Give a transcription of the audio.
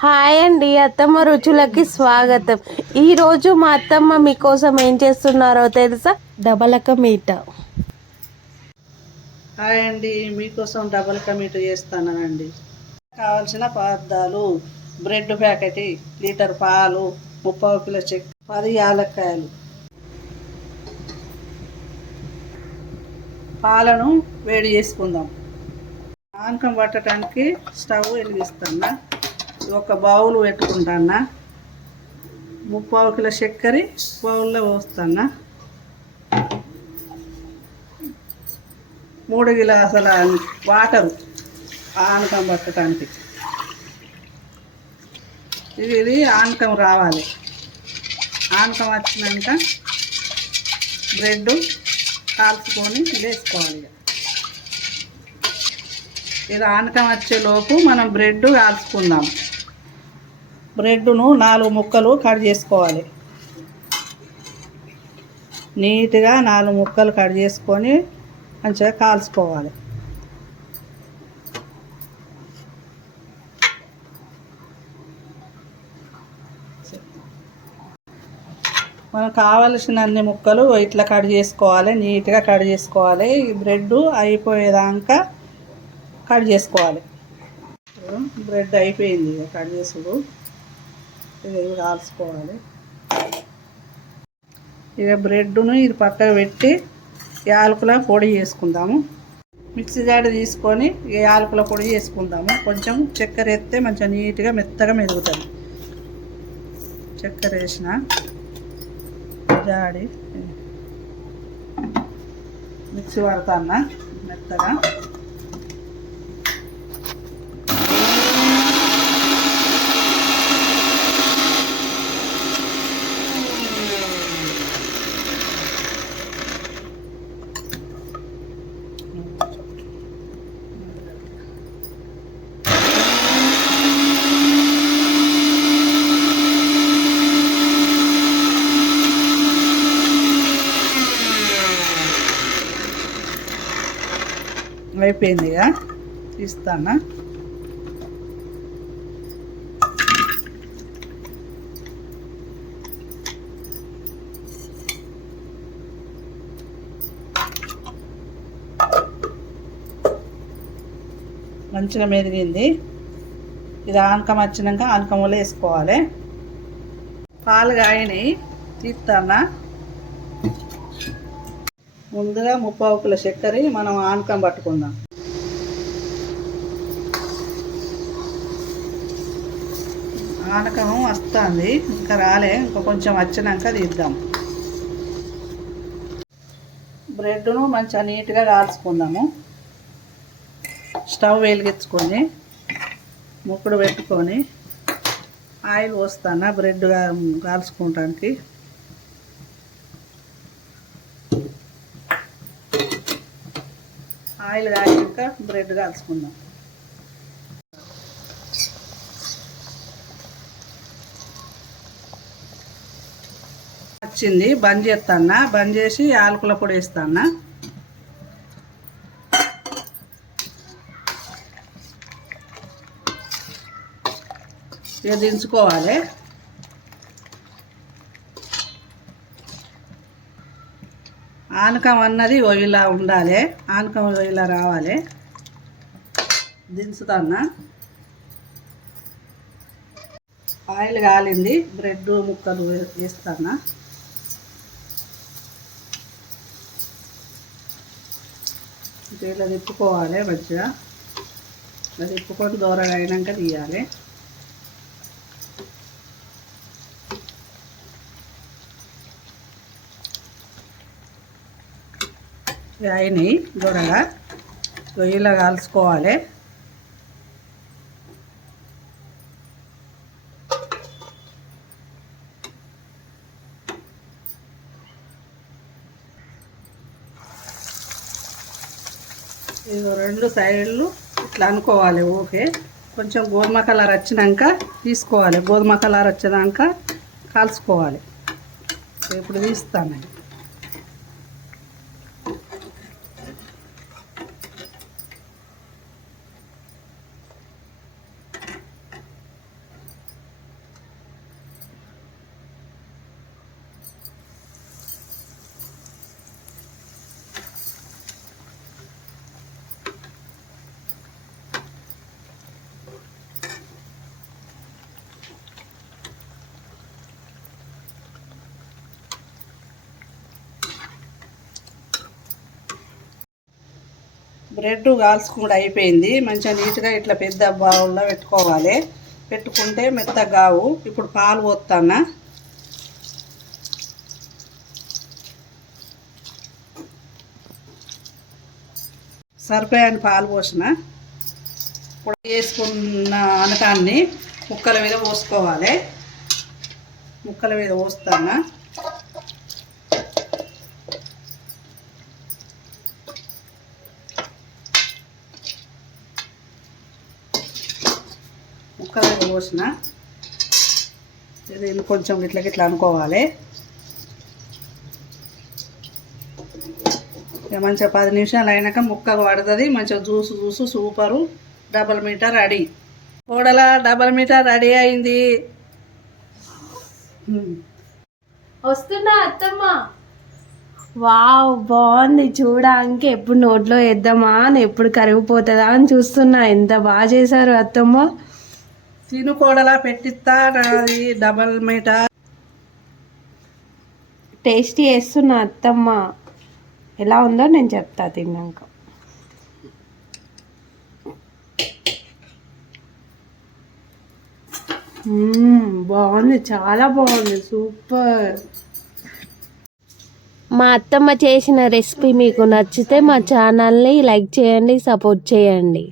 Hi అండి, అత్తమ్మ రుచులకి స్వాగతం. ఈరోజు మా అత్తమ్మ మీకోసం ఏం చేస్తున్నారో తెలుసా? డబలక మీట. హాయ్ అండి, మీకోసం డబల్ కమీట చేస్తానండి. కావాల్సిన పదార్థాలు: బ్రెడ్ ప్యాకెట్, లీటర్ పాలు, 30 కిలో చెక్క, 10 యాలక్కాయలు. పాలను వేడి చేసుకుందాం. పానకం పట్టడానికి స్టవ్ వెలిగిస్తున్నా. ఒక బౌల్ పెట్టుకుంటానా. 30 కిలో చక్కెర బౌల్లో పోస్తున్నా. 3 గిలాసుల వాటరు ఆనకం పట్టడానికి. ఇది ఆనకం రావాలి. ఆనకం వచ్చినాక బ్రెడ్ కాల్చుకొని వేసుకోవాలి. ఇది ఆనకం వచ్చేలోపు మనం బ్రెడ్ కాల్చుకుందాం. బ్రెడ్ను 4 ముక్కలు కట్ చేసుకోవాలి. నీట్గా 4 ముక్కలు కట్ చేసుకొని మంచిగా కాల్చుకోవాలి. మనకు కావలసిన అన్ని ముక్కలు ఇట్లా కట్ చేసుకోవాలి. నీట్గా కట్ చేసుకోవాలి. ఈ బ్రెడ్ అయిపోయేదాకా కట్ చేసుకోవాలి. బ్రెడ్ అయిపోయింది కట్ చేసుడు. ఇది కాల్చుకోవాలి. ఇక బ్రెడ్ను ఇది పక్కకు పెట్టి యాలకుల పొడి చేసుకుందాము. మిక్సీ జాడి తీసుకొని యాలకుల పొడి చేసుకుందాము. కొంచెం చక్కెర వేస్తే మంచిగా నీట్గా మెత్తగా మెదుగుతుంది. చక్కెర వేసిన జాడి మిక్సీ పడతాను మెత్తగా. అయిపోయింది ఇక తీస్తాను. మంచిగా మెదిగింది. ఇది ఆనకం వచ్చినాక ఆనకంలో వేసుకోవాలి. పాలు కాయని తీస్తానా. ముందుగా 30 కిలో చక్కెర మనం ఆనకం పట్టుకుందాం. ఆనకం వస్తుంది, ఇంకా రాలే. ఇంకా కొంచెం వచ్చినాక తీద్దాం. బ్రెడ్ను మంచిగా నీట్గా కాల్చుకుందాము. స్టవ్ వెలిగించుకొని ముక్కుడు పెట్టుకొని ఆయిల్ పోస్తాను బ్రెడ్ కాల్చుకోవడానికి. ఆయిల్ కాయాక బ్రెడ్ కాల్చుకుందాం. వచ్చింది, బంద్ చేస్తాను. బంద్ చేసి యాలకుల పొడి వేస్తాను. ఇక దించుకోవాలి. ఆనకం అన్నది ఇలా ఉండాలి. ఆనకం ఇలా రావాలి. దించుతాను. ఆయిల్ కాలింది, బ్రెడ్ ముక్కలు వేస్తాను. ఇలా తిప్పుకోవాలి మంచిగా. ఇలా తిప్పుకొని దూరంగా అయినాక తీయాలి. అయినాయి దూరగా. ఇలా కాల్చుకోవాలి. ఇగో 2 సైడ్లు ఇట్లా అనుకోవాలి. ఓకే, కొంచెం గోధుమ కలర్ వచ్చినాక తీసుకోవాలి. గోధుమ కలర్ వచ్చేదాకా కాల్చుకోవాలి. ఇప్పుడు తీస్తాను. బ్రెడ్ కాల్చుకుండా అయిపోయింది. మంచిగా నీట్గా ఇట్లా పెద్ద బౌల్లో పెట్టుకోవాలి. పెట్టుకుంటే మెత్తగా కావు. ఇప్పుడు పాలు పోస్తాను. సరిపోయాని పాలు పోసిన. ఇప్పుడు వేసుకున్న అనకాన్ని ముక్కల మీద పోసుకోవాలి. ముక్కల మీద పోస్తాను. ముక్కల మీద పోసిన. ఇది కొంచెం ఇట్లా అనుకోవాలి. ఇక మంచిగా 10 నిమిషాలు అయినాక ముక్క పడుతుంది. మంచిగా juice super. Double meter ready. కోడల డబల్ మీటర్ రెడీ అయింది. వస్తున్నా అత్తమ్మ. వావ్, బాగుంది చూడడానికి. ఎప్పుడు నోట్లో వేద్దామా అని, ఎప్పుడు కరిగిపోతుందా అని చూస్తున్నా. ఎంత బాగా చేశారు అత్తమ్మ. తిను కోడల పెట్టిస్తా. నాది డబల్ మీటర్. టేస్టీ వేస్తున్నా అత్తమ్మ. ఎలా ఉందో నేను చెప్తా తిన్నాక. బాగుంది, చాలా బాగుంది, సూపర్. మా అత్తమ్మ చేసిన రెసిపీ మీకు నచ్చితే మా ఛానల్ని లైక్ చేయండి, సపోర్ట్ చేయండి.